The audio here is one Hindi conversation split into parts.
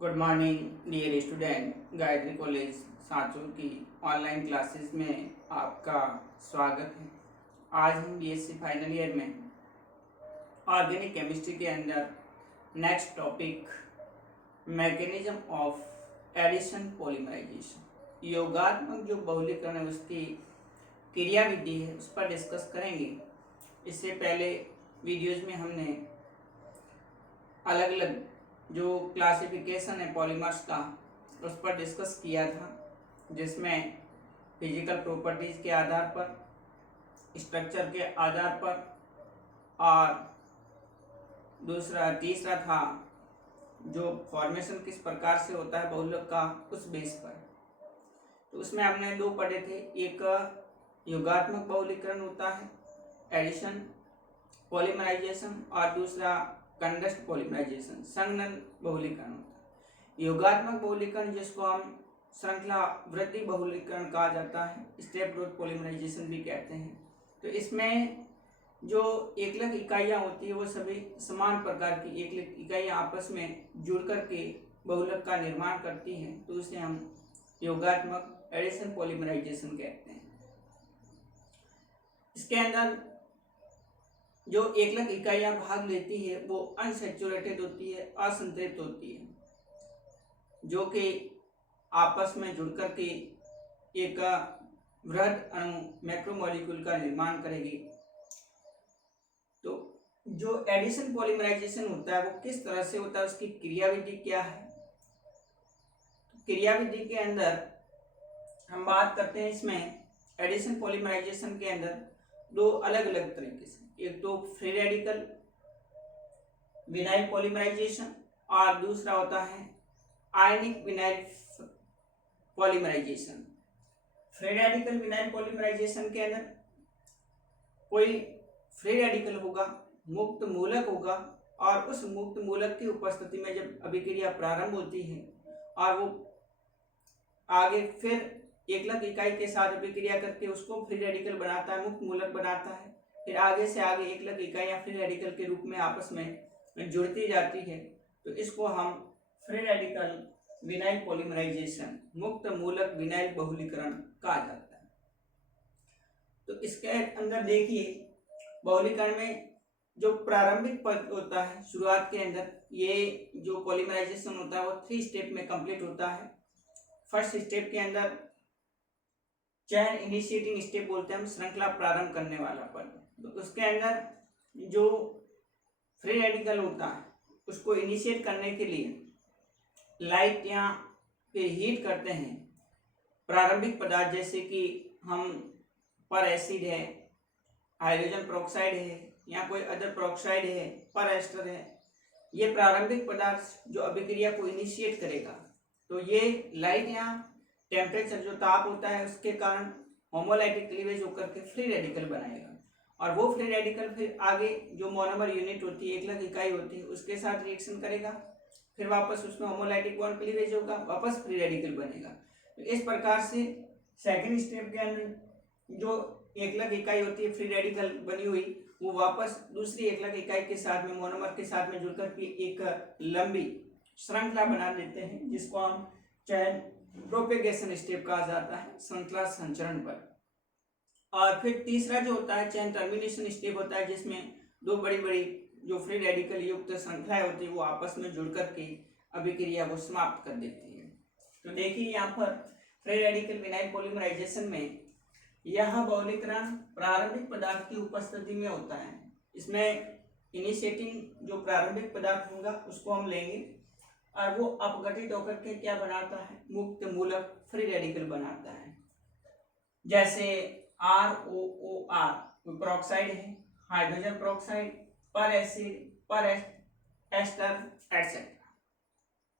Good morning dear student. Gayatri college Sanchore की ऑनलाइन क्लासेस में आपका स्वागत है। आज हम बीएससी फाइनल ईयर में ऑर्गेनिक केमिस्ट्री के अंदर next topic mechanism of addition polymerization, योगात्मक जो बहुलीकरण है उसकी क्रियाविधि है उस पर डिस्कस करेंगे। इससे पहले वीडियोज़ में हमने अलग अलग जो क्लासिफिकेशन है पॉलीमर्स का उस पर डिस्कस किया था, जिसमें फिजिकल प्रॉपर्टीज़ के आधार पर, स्ट्रक्चर के आधार पर और तीसरा था जो फॉर्मेशन किस प्रकार से होता है बहुलक का उस बेस पर। तो उसमें हमने दो पढ़े थे, एक योगात्मक बहुलीकरण होता है एडिशन पॉलीमराइजेशन और दूसरा कंडस्ट पॉलीमराइजेशन संघनन बहुलीकरण होता है। योगात्मक बहुलीकरण जिसको हम श्रृंखला वृद्धि बहुलीकरण कहा जाता है, स्टेप ग्रोथ पॉलीमराइजेशन भी कहते हैं। तो इसमें जो एकलक इकाइयाँ होती है वो सभी समान प्रकार की एकलक इकाइयाँ आपस में जुड़ करके बहुलक का निर्माण करती हैं, तो उसे हम योगात्मक एडिशन पॉलीमराइजेशन कहते हैं। इसके अंदर जो एकलक इकाइयाँ भाग लेती है वो अनसैचुरेटेड होती है, असंतृप्त होती है, जो कि आपस में जुड़कर के एक वृहद अणु मैक्रोमोलिक्यूल का निर्माण करेगी। तो जो एडिशन पॉलीमराइजेशन होता है वो किस तरह से होता है, उसकी क्रियाविधि क्या है। क्रियाविधि के अंदर हम बात करते हैं, इसमें एडिशन पॉलीमराइजेशन के अंदर दो अलग अलग तरीके से, एक तो फ्री रेडिकल विनाइल पॉलीमराइजेशन और दूसरा होता है ionic vinyl polymerisation. Free radical vinyl polymerisation के अंदर कोई फ्री रेडिकल होगा, मुक्त मूलक होगा, और उस मुक्त मूलक की उपस्थिति में जब अभिक्रिया प्रारंभ होती है और वो आगे फिर एकलक इकाई के साथ अभिक्रिया करके उसको फ्री रेडिकल बनाता है, मुक्त मूलक बनाता है, फिर आगे से आगे एकलक इकाइयाँ फ्री रेडिकल के रूप में आपस में जुड़ती जाती है, तो इसको हम फ्री रेडिकल विनाइल पॉलीमराइजेशन, मुक्त मूलक विनाइल बहुलीकरण कहा जाता है। तो इसके अंदर देखिए, बहुलीकरण में जो प्रारंभिक पद होता है शुरुआत के अंदर, ये जो पॉलीमराइजेशन होता है वो 3 स्टेप में कंप्लीट होता है। फर्स्ट स्टेप के अंदर चैन इनिशिएटिंग स्टेप बोलते हैं हम, श्रृंखला प्रारंभ करने वाला पद। तो उसके अंदर जो फ्री रेडिकल होता है उसको इनिशिएट करने के लिए लाइट या फिर हीट करते हैं प्रारंभिक पदार्थ, जैसे कि हम पर एसिड है, हाइड्रोजन पेरोक्साइड है, या कोई अदर पेरोक्साइड है, पर एस्टर है। ये प्रारंभिक पदार्थ जो अभिक्रिया को इनिशिएट करेगा, तो ये लाइट या टेम्परेचर जो ताप होता है उसके कारण होमोलाइटिक क्लीवेज होकर के फ्री रेडिकल बनाएगा, और वो फ्री रेडिकल फिर आगे जो मोनोमर यूनिट होती है, एकलक इकाई होती है, उसके साथ रिएक्शन करेगा, फिर वापस उसमें होमोलाइटिक बॉन्ड क्लीवेज होगा, वापस फ्री रेडिकल बनेगा। तो इस प्रकार से सेकेंड स्टेप के अंदर जो एकलक इकाई होती है फ्री रेडिकल बनी हुई, वो वापस दूसरी एकलक इकाई के साथ में मोनोमर के साथ में जुड़कर के एक लंबी श्रृंखला बना देते हैं, जिसको हम चैन प्रोपेगेशन स्टेप कहा जाता है, श्रृंखला संचरण पर। और फिर तीसरा जो होता है चैन टर्मिनेशन स्टेप होता है, जिसमें दो बड़ी बड़ी जो फ्री रेडिकल युक्त श्रृंखलाएं होती है वो आपस में जुड़कर के अभिक्रिया को समाप्त कर देती है। तो देखिए यहाँ पर फ्री रेडिकल विनाइल पॉलीमराइजेशन में यह बहुलीकरण प्रारंभिक पदार्थ की उपस्थिति में होता है। इसमें इनिशिएटिंग जो प्रारंभिक पदार्थ होगा उसको हम लेंगे और वो अपघटित होकर के क्या बनाता है, मुक्त मूलक फ्री रेडिकल बनाता है। जैसे ROOR पेरोक्साइड है, हाइड्रोजन पेरोक्साइड, पर एसिड, पर एस्टर एटसेट्रा।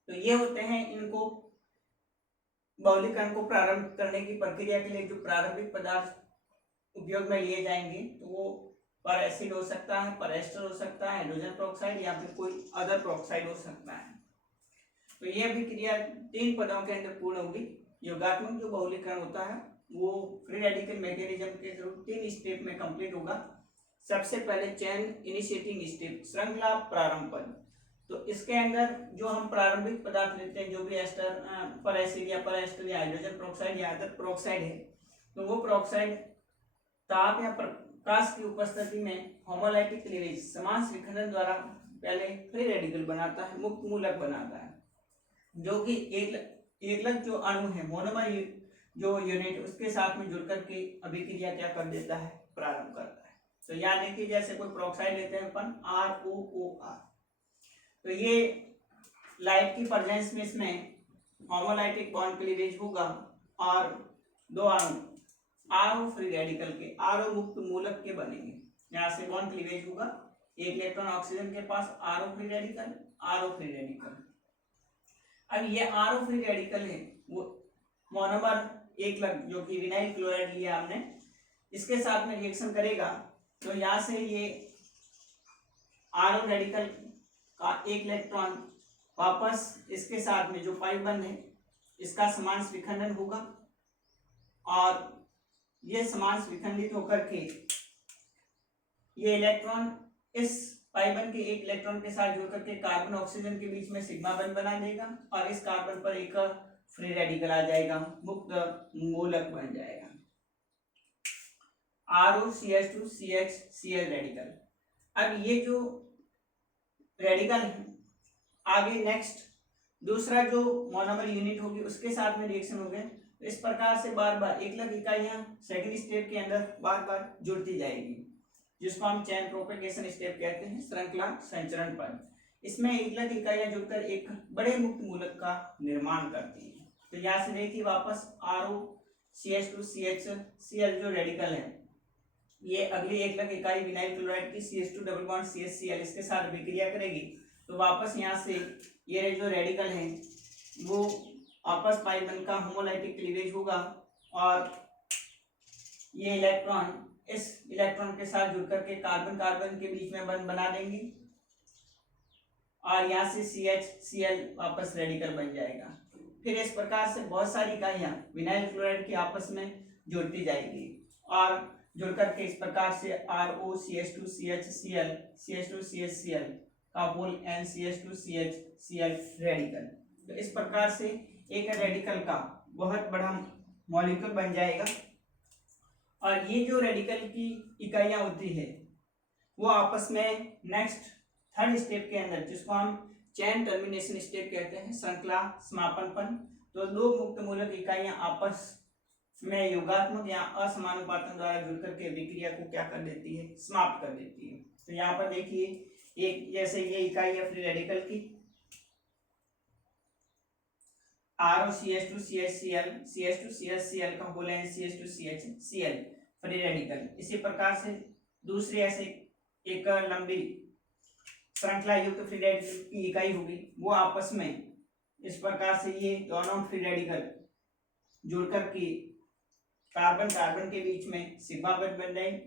तो ये होते हैं, इनको बहुलीकरण को प्रारंभ करने की प्रक्रिया के लिए जो प्रारंभिक पदार्थ उपयोग में लिए जाएंगे, तो वो पर एसिड हो सकता है, पर एस्टर हो सकता है, हाइड्रोजन पेरोक्साइड, या फिर कोई अदर पेरोक्साइड हो सकता है। तो ये अभिक्रिया 3 पदों के अंदर पूर्ण होगी। योगात्मक जो बहुलीकरण होता है वो फ्री रेडिकल मैकेनिज्म के थ्रू 3 स्टेप में कंप्लीट होगा। सबसे पहले चैन इनिशिएटिंग स्टेप, श्रृंखला प्रारंभ पद, तो इसके अंदर जो हम प्रारंभिक पदार्थ लेते हैं, जो भी एस्टर पर एसिड या पर एस्टर या हाइड्रोजन पेरोक्साइड या अदर पेरोक्साइड है, तो वो पेरोक्साइड ताप या प्रकाश की उपस्थिति में होमोलाइटिक क्लीवेज समांश विखंडन द्वारा पहले फ्री रेडिकल बनाता है, मुक्त मूलक बनाता है, जो कि एकलक जो अणु है मोनोमर जो यूनिट उसके साथ में जुड़ करके अभिक्रिया क्या कर देता है, प्रारंभ करता है। तो यहाँ देखिए जैसे कोई पेरोक्साइड लेते हैं अपन ROOR, तो ये लाइट की प्रेजेंस में इसमें होमोलाइटिक बॉन्ड क्लीवेज होगा और दो अणु आरो फ्री रेडिकल के, आरो मुक्त मूलक के बनेंगे। यहाँ से बॉन्ड क्लीवेज होगा, एक इलेक्ट्रॉन ऑक्सीजन के पास, आरो फ्री रेडिकल, आरो फ्री रेडिकल। अब ये आरो फ्री रेडिकल है वो मोनोमर एकलक जो कि विनाइल क्लोराइड लिया हमने, इसके साथ में रिएक्शन करेगा, तो यहाँ से ये आरो रेडिकल का एक इलेक्ट्रॉन वापस इसके साथ में जो पाई बंद है इसका समांश विखंडन होगा और ये समांश विखंडित होकर के ये इलेक्ट्रॉन इस पाई बंद के एक इलेक्ट्रॉन के साथ जुड़ करके कार्बन ऑक्सीजन के बीच में सिग्मा बंद बना देगा और इस कार्बन पर एक फ्री रेडिकल आ जाएगा, मुक्त मूलक बन जाएगा, ROCH2CH रेडिकल। अब ये जो रेडिकल है आगे नेक्स्ट दूसरा जो मोनोमर यूनिट होगी उसके साथ में रिएक्शन हो गए, तो इस प्रकार से बार बार एकलक इकाइयां सेकेंड स्टेप के अंदर बार बार जुड़ती जाएगी, जिसको हम चेन प्रोपेगेशन स्टेप कहते हैं, श्रृंखला संचरण पर। इसमें एकलक इकाइयां जुड़कर एक बड़े मुक्त मूलक का निर्माण करती हैं। तो यहाँ से देखिए वापस ROCH2CHCl जो रेडिकल है ये अगली एकलक इकाई विनाइल क्लोराइड की CH2 डबल बॉन्ड CHCl इसके साथ विक्रिया करेगी, तो वापस यहाँ से ये जो रेडिकल है वो आपस पाई बंद का होमोलाइटिक क्लीवेज होगा और ये इलेक्ट्रॉन इस इलेक्ट्रॉन के साथ जुड़ करके कार्बन कार्बन के बीच में बंध बना देंगे और यहाँ से CHCl वापस रेडिकल बन जाएगा। फिर इस प्रकार से बहुत सारी इकाइयां विनाइल क्लोराइड की आपस में जुड़ती जाएगी और जुड़ करके इस प्रकार से ROCH2CHCl CH2CHCl का होल NCH2CHCl रेडिकल। तो इस प्रकार से एक रेडिकल का बहुत बड़ा मॉलिक्यूल बन जाएगा और ये जो रेडिकल की इकाइयां होती है वो आपस में नेक्स्ट थर्ड स्टेप के अंदर, जिसको हम चेन टर्मिनेशन स्टेप कहते हैं, श्रृंखला समापनपन, तो दो मुक्त मूलक इकाइयां आपस में योगात्मक या असमानुपातन द्वारा जुड़ करके विक्रिया को क्या कर देती है, समाप्त कर देती है। तो यहाँ पर देखिए एक जैसे ये इकाई है फ्री रेडिकल की ROCH2CHCl CH2CHCl का होल है CH2CHCl फ्री रेडिकल। इसी प्रकार से दूसरी ऐसे एक लंबी श्रृंखला युक्त फ्री रेडिकल की इकाई होगी, वो आपस में इस प्रकार से ये दोनों फ्री रेडिकल जुड़ करके कार्बन कार्बन के बीच में सिग्मा बॉन्ड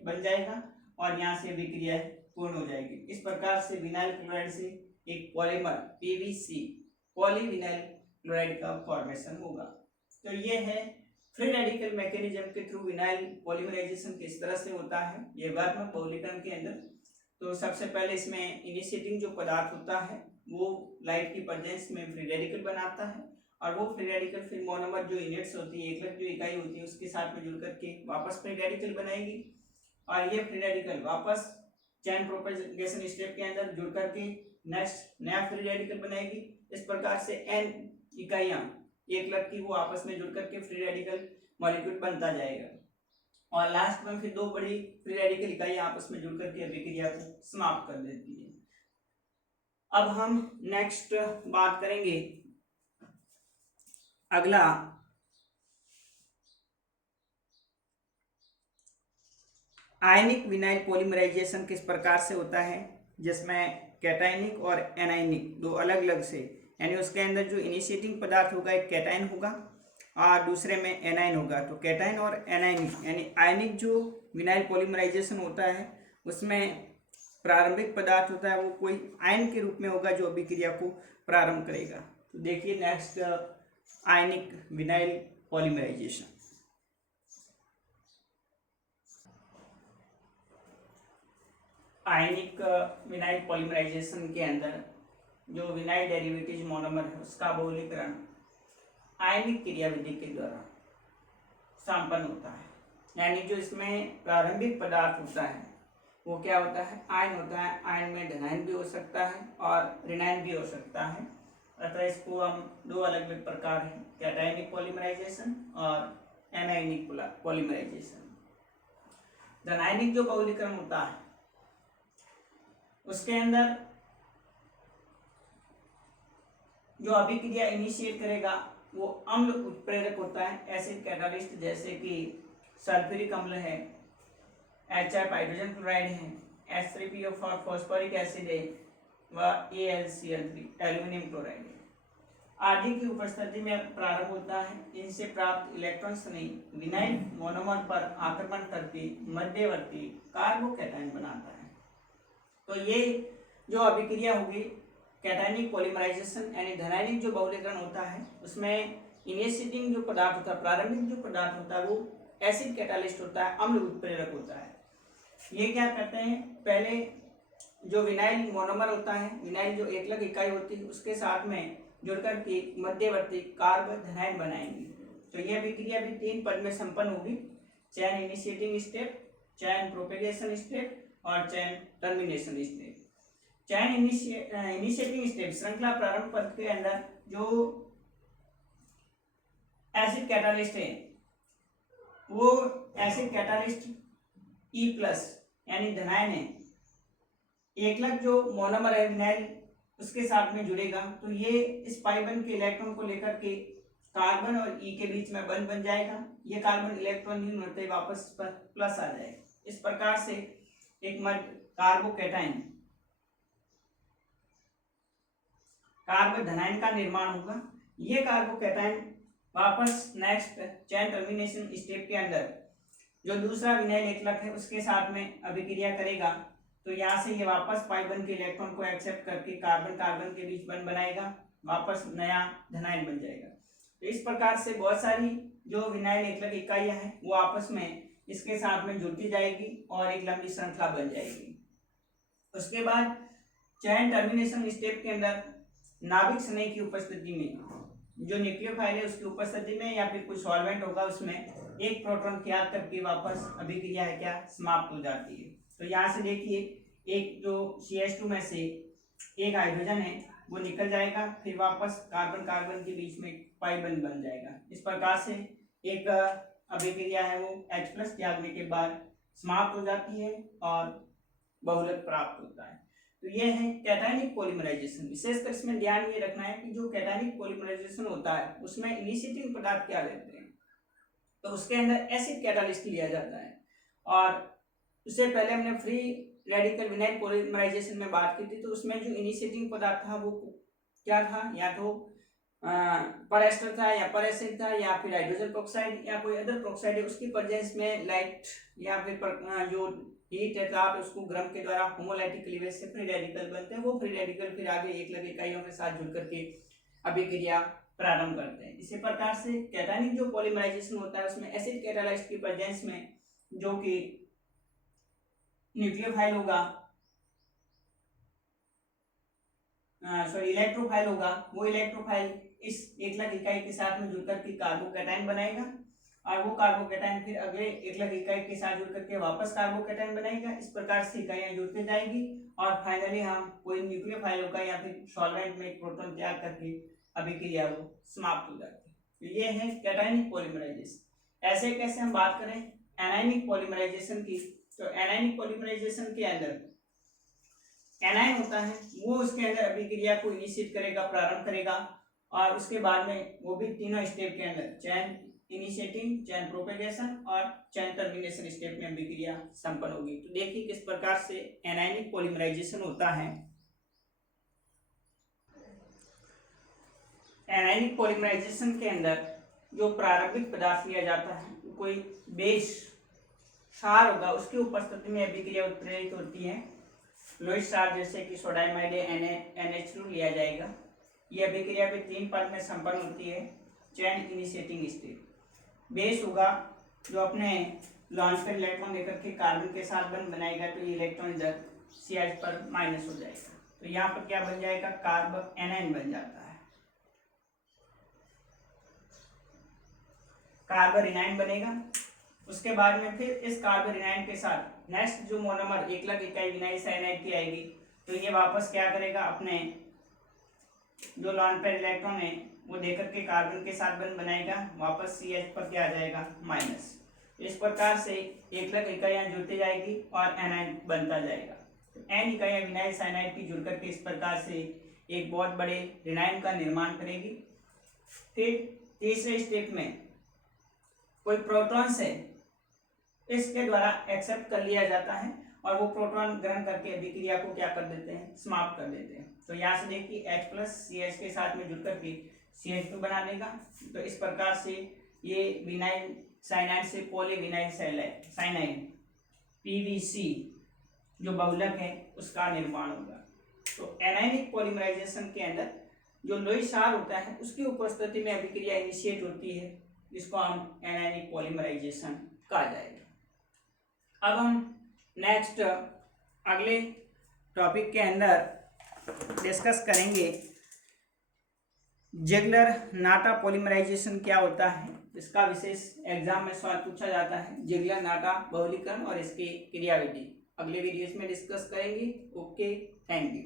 बन जाएगा और यहाँ से विक्रिया पूर्ण हो जाएगी। इस प्रकार से विनाइल क्लोराइड से एक पॉलीमर PVC पॉलीविनाइल क्लोराइड का फॉर्मेशन होगा। तो ये है फ्री रेडिकल मैकेनिज्म के थ्रू विनाइल पॉलीमराइजेशन किस तरह से होता है योगात्मक बहुलीकरण के अंदर। तो सबसे पहले इसमें इनिशिएटिंग जो पदार्थ होता है वो लाइट की प्रेजेंस में फ्री रेडिकल बनाता है और वो फ्री रेडिकल फिर मोनोमर जो यूनिट्स होती है, एकलक जो इकाई होती है उसके साथ में जुड़ करके वापस फ्री रेडिकल बनाएगी और ये फ्री रेडिकल वापस चेन प्रोपेगेशन स्टेप के अंदर जुड़ करके नेक्स्ट नया फ्री रेडिकल बनाएगी। इस प्रकार से n इकाइयां एकलक की वो आपस में जुड़ करके फ्री रेडिकल मॉलिक्यूल बनता जाएगा और लास्ट में फिर दो बड़ी फ्री रेडिकल इकाइयां आपस में जुड़ करके अभिक्रिया को समाप्त कर देती है। अब हम नेक्स्ट बात करेंगे अगला आयनिक विनाइल पॉलीमराइजेशन किस प्रकार से होता है, जिसमें कैटायनिक और एनायनिक दो अलग अलग से, यानी उसके अंदर जो इनिशिएटिंग पदार्थ होगा एक कैटायन होगा और दूसरे में एनायन होगा। तो कैटायन और एनायनिक यानी आयनिक जो विनाइल पॉलीमराइजेशन होता है उसमें प्रारंभिक पदार्थ होता है वो कोई आयन के रूप में होगा जो अभिक्रिया को प्रारंभ करेगा। तो देखिए नेक्स्ट आयनिक विनाइल पॉलीमराइजेशन। आयनिक विनाइल पॉलीमराइजेशन के अंदर जो विनाइल डेरिवेटिव मोनोमर है उसका बहुलीकरण आयनिक क्रियाविधि के द्वारा संपन्न होता है। यानी जो इसमें प्रारंभिक पदार्थ होता है वो क्या होता है, आयन होता है। आयन में धनायन भी हो सकता है और ऋणायन भी हो सकता है। अतः इसको हम दो अलग अलग प्रकार हैं, कैटायनिक पॉलीमराइजेशन और एनायनिक पॉलीमराइजेशन। धनायनिक जो बहुलीकरण होता है उसके अंदर जो अभिक्रिया इनिशिएट करेगा वो अम्ल उत्प्रेरक होता है, एसिड कैटालिस्ट, जैसे कि सल्फ्यूरिक अम्ल है, HF हाइड्रोजन क्लोराइड है, H3PO फॉस्फोरिक एसिड है व AlCl3 एल्यूमिनियम क्लोराइड है आदि की उपस्थिति में प्रारंभ होता है। इनसे प्राप्त इलेक्ट्रॉन्स ने विनाइल मोनोमर पर आक्रमण करके मध्यवर्ती कार्बोकैटायन बनाता है। तो ये जो अभिक्रिया होगी कैटायनिक पॉलीमराइजेशन यानी धनायनिक जो बहुलीकरण होता है उसमें इनिशिएटिंग जो पदार्थ होता है, प्रारंभिक जो पदार्थ होता है वो एसिड कैटालिस्ट होता है, अम्ल उत्प्रेरक होता है। ये क्या करते हैं, पहले जो विनाइल मोनोमर होता है, विनाइल जो एकलक इकाई होती है उसके साथ में जुड़कर के मध्यवर्ती कार्बोधनायन बनाएंगे। तो यह अभिक्रिया भी 3 पद में संपन्न होगी, चैन इनिशिएटिंग स्टेप, चैन प्रोपेगेशन स्टेप और चैन टर्मिनेशन स्टेप। चैन इनिशिएटिंग स्टेप श्रृंखला प्रारंभ पद के अंदर जो एसिड कैटालिस्ट है वो एसिड कैटालिस्ट E+ यानी धनायन है, एकलक जो मोनोमर है विनाइल उसके साथ में जुड़ेगा। तो ये इस पाई बंध के इलेक्ट्रॉन को लेकर के कार्बन और E के बीच में बंध बन जाएगा। ये कार्बन इलेक्ट्रॉन न्यून होते वापस पर प्लस आ जाएगा। इस प्रकार से एक मध्य कार्बोकैटायन कार्बोधनायन का निर्माण होगा। ये कार्बोकैटायन वापस नेक्स्ट चैन टर्मिनेशन स्टेप के अंदर जो दूसरा विनाइल एकलक है उसके साथ में अभिक्रिया करेगा। तो यहाँ से ये वापस पाई बंध के इलेक्ट्रॉन को एक्सेप्ट करके कार्बन कार्बन के बीच बंध बनाएगा, वापस नया धनायन बन जाएगा। तो इस प्रकार से बहुत सारी जो विनाइल एकलक इकाइयां हैं वो आपस में इसके साथ में जुड़ती जाएगी और एक लंबी श्रृंखला बन जाएगी। उसके बाद चैन टर्मिनेशन स्टेप के अंदर नाभिक स्नेह की उपस्थिति में जो न्यूक्लियोफाइल है उसकी उपस्थिति में या फिर कुछ सॉल्वेंट होगा उसमें एक प्रोटॉन त्याग करके वापस अभिक्रिया है क्या समाप्त हो जाती है। तो यहाँ से देखिए एक जो CH2 में से एक हाइड्रोजन है वो निकल जाएगा, फिर वापस कार्बन कार्बन के बीच में पाई बंध बन जाएगा। इस प्रकार से एक अभिक्रिया है वो H+ त्यागने के बाद समाप्त हो जाती है और बहुलक प्राप्त होता है। तो ये है कैटायनिक पॉलीमराइजेशन। विशेषकर इसमें ध्यान ये रखना है कि जो कैटायनिक पॉलीमराइजेशन होता है उसमें इनिशिएटिंग पदार्थ क्या लेते हैं, तो उसके अंदर एसिड कैटालिस्ट लिया जाता है। और उससे पहले हमने फ्री रेडिकल विनाइल पॉलीमराइजेशन में बात की थी, तो उसमें जो इनिशिएटिंग पदार्थ था वो क्या था, या तो पर एस्टर था या पर एसिड था या फिर हाइड्रोजन प्रोक्साइड या कोई अदर प्रोक्साइड है, उसकी प्रेजेंस में लाइट या फिर जो हीट है ताप उसको गर्म के द्वारा होमोलाइटिक क्लीवेज से फ्री रेडिकल बनते हैं। वो फ्री रेडिकल फिर आगे एकलक इकाइयों के साथ जुड़ करके अभिक्रिया प्रारंभ करते हैं। इसी प्रकार से कैटायनिक जो पॉलीमराइजेशन होता है उसमें एसिड कैटालाइस्ट की प्रेजेंस में जो कि न्यूक्लियोफाइल होगा इलेक्ट्रोफाइल होगा, वो इलेक्ट्रोफाइल इस एकलक इकाई के साथ में जुड़कर के कार्बोकैटायन बनाएगा और वो कार्बोकैटायन फिर अगले एकलक इकाई के साथ जुड़ करके वापस कार्बोकैटायन बनाएगा। इस प्रकार से इकाइयां जुड़ती जाएगी और फाइनली हम कोई न्यूक्लियोफाइल होगा या फिर सॉल्वेंट में एक प्रोटॉन त्याग करके अभिक्रिया वो समाप्त हो जाती है। तो ये है कैटायनिक पॉलीमराइजेशन। ऐसे कैसे हम बात करें एनायनिक पॉलीमराइजेशन की, तो एनायनिक पॉलीमराइजेशन के अंदर एनायन होता है वो उसके अंदर अभिक्रिया को इनिशिएट करेगा, प्रारंभ करेगा और उसके बाद में वो भी तीनों स्टेप के अंदर चैन इनिशिएटिंग, चैन प्रोपेगेशन और चैन टर्मिनेशन स्टेप में अभिक्रिया संपन्न होगी। तो देखिए किस प्रकार से एनायनिक पॉलीमराइजेशन होता है। एनायनिक पॉलीमराइजेशन के अंदर जो प्रारंभिक पदार्थ लिया जाता है कोई बेस क्षार होगा, उसकी उपस्थिति में अभिक्रिया उत्प्रेरित होती है। लोइड क्षार जैसे कि सोडाइमाइड NH2 लिया जाएगा। ये अभिक्रिया भी 3 पद में संपन्न होती है। चैन इनिशिएटिंग स्टेप बेस होगा जो अपने लॉन्च पर इलेक्ट्रॉन लेकर के कार्बन के साथ बंध बनाएगा, तो ये इलेक्ट्रॉन इधर CH पर माइनस हो जाएगा। तो यहाँ पर क्या बन जाएगा, कार्ब एनाइन बन जाता है, कार्बोरेनाइन बनेगा। उसके बाद में फिर इस कार्बोरेनाइन के साथ नेक्स्ट जो मोनोमर 1,00,000 इकाई विनाइल साइनाइड की आएगी, तो ये वापस क्या करेगा, अपने जो लॉन पेयर इलेक्ट्रॉन है वो देकर के कार्बन के साथ बंध बनाएगा, वापस CH पर क्या आ जाएगा, माइनस। इस प्रकार से 1,00,000 इकाइयाँ जुड़ती जाएगी और एनाइन बनता जाएगा। तो n इकाइयाँ विनाइल साइनाइड की जुड़ करके इस प्रकार से एक बहुत बड़े रेनाइन का निर्माण करेगी। फिर तीसरे स्टेप में कोई प्रोटॉन्स है, इसके द्वारा एक्सेप्ट कर लिया जाता है और वो प्रोटॉन ग्रहण करके अभिक्रिया को क्या कर देते हैं, समाप्त कर देते हैं। तो यहाँ से देखिए H+CH के साथ में जुड़ करके CH2 बना देगा। तो इस प्रकार से ये विनाइल साइनाइड से पॉलीविनाइल साइनाइड PVC जो बहुलक है उसका निर्माण होगा। तो एनायनिक पॉलीमराइजेशन के अंदर जो लोई क्षार होता है उसकी उपस्थिति में अभिक्रिया इनिशिएट होती है, जिसको हम एनायनिक पॉलीमराइजेशन कहा जाएगा। अब हम नेक्स्ट अगले टॉपिक के अंदर डिस्कस करेंगे ज़िग्लर-नाटा पॉलीमराइजेशन क्या होता है। इसका विशेष एग्जाम में सवाल पूछा जाता है, ज़िग्लर-नाटा बहुलीकरण और इसकी क्रियाविधि। अगले वीडियोस में डिस्कस करेंगे। Okay, thank you.